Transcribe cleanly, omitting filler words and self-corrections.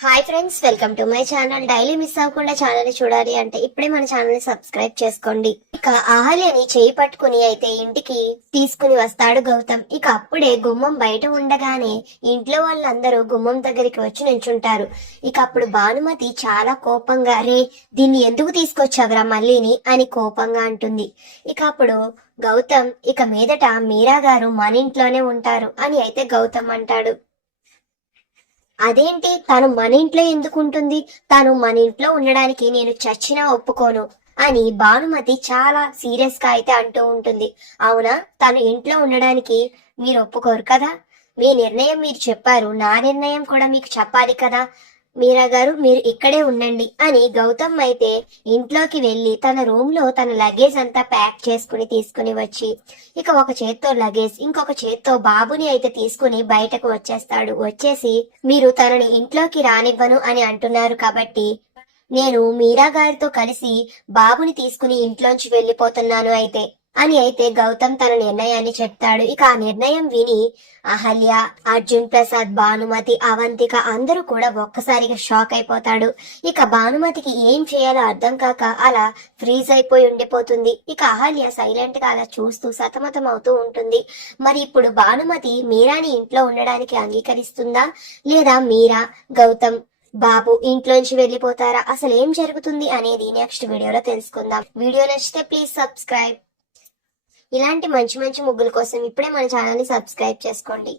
Hi friends, welcome to my channel. Daily miss అవ్వకుండా channel ని చూడాలి అంటే ఇప్పుడే మన ఛానల్ ని సబ్స్క్రైబ్ చేసుకోండి. ఇక అహల్యని చేయి పట్టుకుని అయితే ఇంటికి తీసుకుని వస్తాడు గౌతమ్. ఇక అప్పుడే గుమ్మం బయట ఉండగానే ఇంట్లో వాళ్ళందరూ గుమ్మం దగ్గరికి వచ్చి నిల్చుంటారు. ఇక అప్పుడు భానుమతి చాలా కోపంగా, రే దీన్ని ఎందుకు తీసుకొచ్చావురా మళ్ళీని అని కోపంగా అంటుంది. ఇక అప్పుడు గౌతమ్, ఇక మీదట మీరా గారు మన ఇంట్లోనే ఉంటారు అని అయితే గౌతమ్ అంటాడు. అదేంటి, తను మన ఇంట్లో ఎందుకుంటుంది? తను మన ఇంట్లో ఉండడానికి నేను చచ్చినా ఒప్పుకోను అని భానుమతి చాలా సీరియస్ గా అయితే అంటూ ఉంటుంది. అవునా, తను ఇంట్లో ఉండడానికి మీరు ఒప్పుకోరు కదా? మీ నిర్ణయం మీరు చెప్పారు, నా నిర్ణయం కూడా మీకు చెప్పాలి కదా. మీరా గారు, మీరు ఇక్కడే ఉండండి అని గౌతమ్ అయితే ఇంట్లోకి వెళ్లి తన రూమ్ లో తన లగేజ్ అంతా ప్యాక్ చేసుకుని తీసుకుని వచ్చి, ఇక ఒక చేత్తో లగేజ్ ఇంకొక చేత్తో బాబుని అయితే తీసుకుని బయటకు వచ్చేస్తాడు. వచ్చేసి, మీరు తనని ఇంట్లోకి రానివ్వను అని అంటున్నారు కాబట్టి నేను మీరా గారితో కలిసి బాబుని తీసుకుని ఇంట్లోంచి వెళ్లిపోతున్నాను అయితే గౌతమ్ తన నిర్ణయాన్ని చెప్తాడు. ఇక ఆ నిర్ణయం విని అహల్య, అర్జున్ ప్రసాద్, భానుమతి, అవంతిక అందరూ కూడా ఒక్కసారిగా షాక్ అయిపోతాడు. ఇక భానుమతికి ఏం చేయాలో అర్థం కాక అలా ఫ్రీజ్ అయిపోయి ఉండిపోతుంది. ఇక అహల్య సైలెంట్ గా అలా చూస్తూ సతమతం అవుతూ ఉంటుంది. మరి ఇప్పుడు భానుమతి మీరాని ఇంట్లో ఉండడానికి అంగీకరిస్తుందా, లేదా మీరా, గౌతమ్, బాబు ఇంట్లోంచి వెళ్ళిపోతారా? అసలు ఏం జరుగుతుంది అనేది నెక్స్ట్ వీడియోలో తెలుసుకుందాం. వీడియో నచ్చితే ప్లీజ్ సబ్స్క్రైబ్. ఇలాంటి మంచి మంచి ముగ్గుల కోసం ఇప్పుడే మన ఛానల్ ని సబ్స్క్రైబ్ చేసుకోండి.